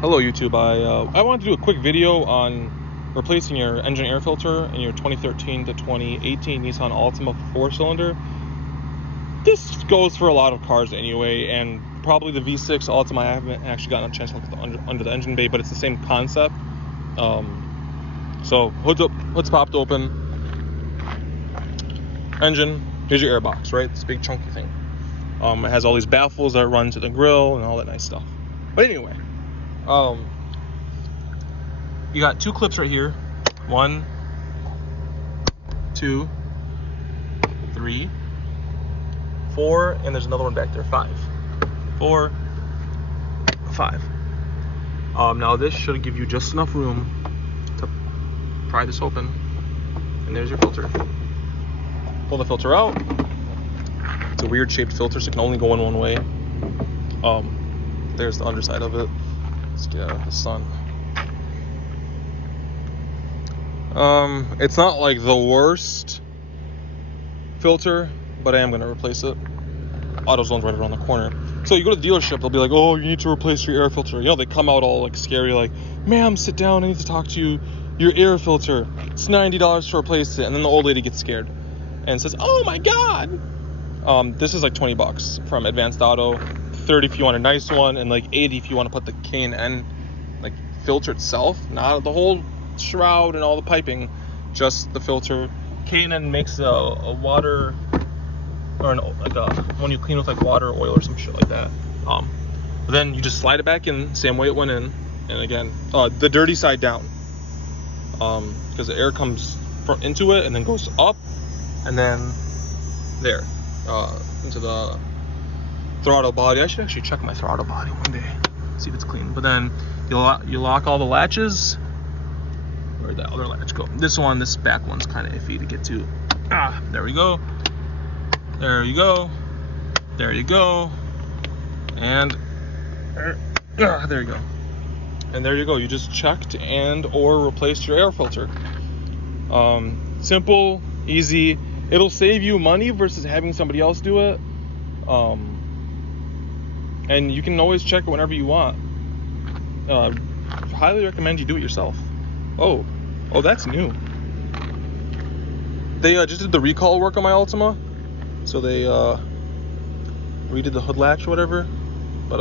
Hello YouTube, I wanted to do a quick video on replacing your engine air filter in your 2013 to 2018 Nissan Altima 4-cylinder. This goes for a lot of cars anyway, and probably the V6 Altima I haven't actually gotten a chance to look at under the engine bay, but it's the same concept. So hood's popped open, engine, here's your air box, right? This big chunky thing. It has all these baffles that run to the grill and all that nice stuff. But anyway, you got two clips right here. 1, 2, 3, 4, and there's another one back there. 5, 4, 5. Now this should give you just enough room to pry this open, and there's your filter. Pull the filter out. It's a weird shaped filter, so it can only go in one way. There's the underside of it. Let's get out of the sun. It's not like the worst filter, but I am going to replace it. AutoZone's right around the corner. So you go to the dealership, they'll be like, oh, you need to replace your air filter. You know, they come out all like scary, like, ma'am, sit down, I need to talk to you. Your air filter, it's $90 to replace it. And then the old lady gets scared and says, oh my God. This is like $20 from Advanced Auto, 30 if you want a nice one, and like 80 if you want to put the K&N like filter itself, not the whole shroud and all the piping, just the filter. K&N makes a water, or like a one you clean with like water or oil or some shit like that. But then you just slide it back in, same way it went in, and again, the dirty side down, because the air comes into it and then goes up, and then there, into the throttle body. I should actually check my throttle body one day, see if it's clean. But then you lock all the latches. Where'd that other latch go? This back one's kind of iffy to get to. There we go. There you go. There you go. And there you go. And there you go. You just checked and or replaced your air filter. Simple, easy. It'll save you money versus having somebody else do it. And you can always check it whenever you want. Highly recommend you do it yourself. Oh, that's new. They just did the recall work on my Altima, so they redid the hood latch or whatever. But